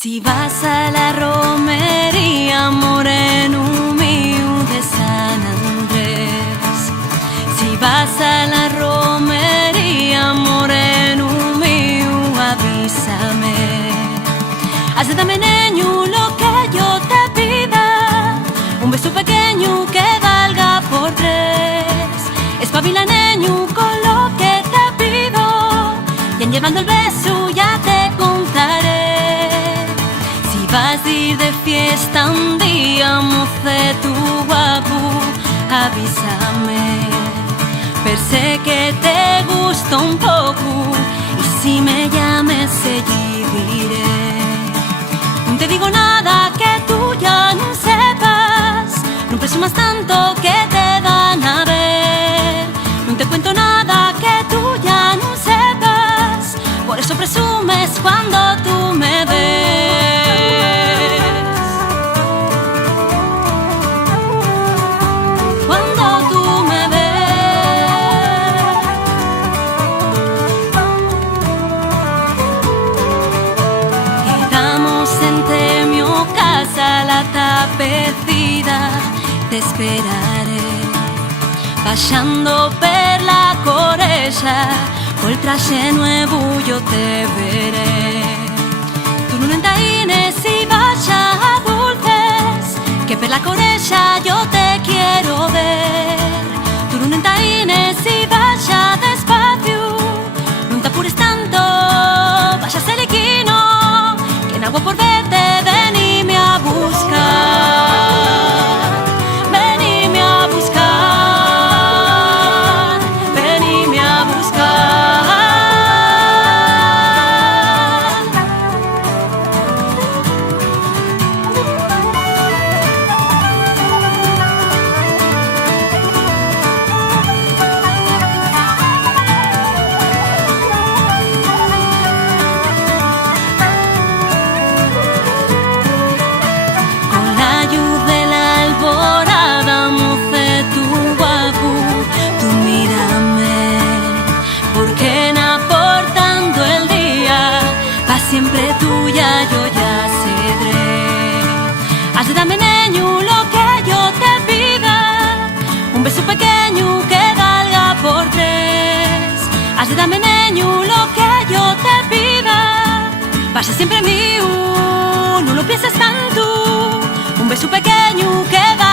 Si vas a la romería, moreno mío de San Andrés. Si vas a la romería, moreno mío, avísame. Hazme, neño, lo que yo te pida, un beso pequeño que valga por tres. Espabila, neño, con lo que te pido, y en llevando el beso ya te contaré. Si vas a ir de fiesta un día, moceto guapo, avísame. Per sé que te gusta un poco, y si me llames allí diré. No te digo nada que tú ya no sepas, no presumas tanto que te van a ver. No te cuento nada que tú ya no sepas, por eso presumes cuando tú me ves. Cuando tú me ves. Quedamos entre mi casa, la tapecida, te esperaré. Pasando per la corella, col traje nuevo yo te veré. Tu non entaines y vaya a dulces, que per la corella yo te quiero ver. Tu non entaines y vaya despacio, non te apures tanto, vaya seriquino, que en agua por verte venime a buscar. Venime a buscar, venime a buscar. Con la luz de la alborada, moceto guapo, tú mírame, porque en aportando el día, pa' siempre tuya yo ya seré. Has de darme, neño, lo que yo te pida, un beso pequeño que valga por tres. Has de darme, neño, lo que yo te pida, va a ser siempre mío, no lo pienses tanto, un beso pequeño que valga